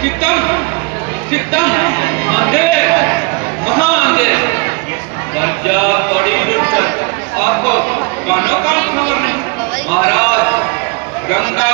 चित्तम चित्तम अंधेर महाअंधेर दर्जा बड़ी रुचक आपको कानों का खबर नहीं महाराज गंगा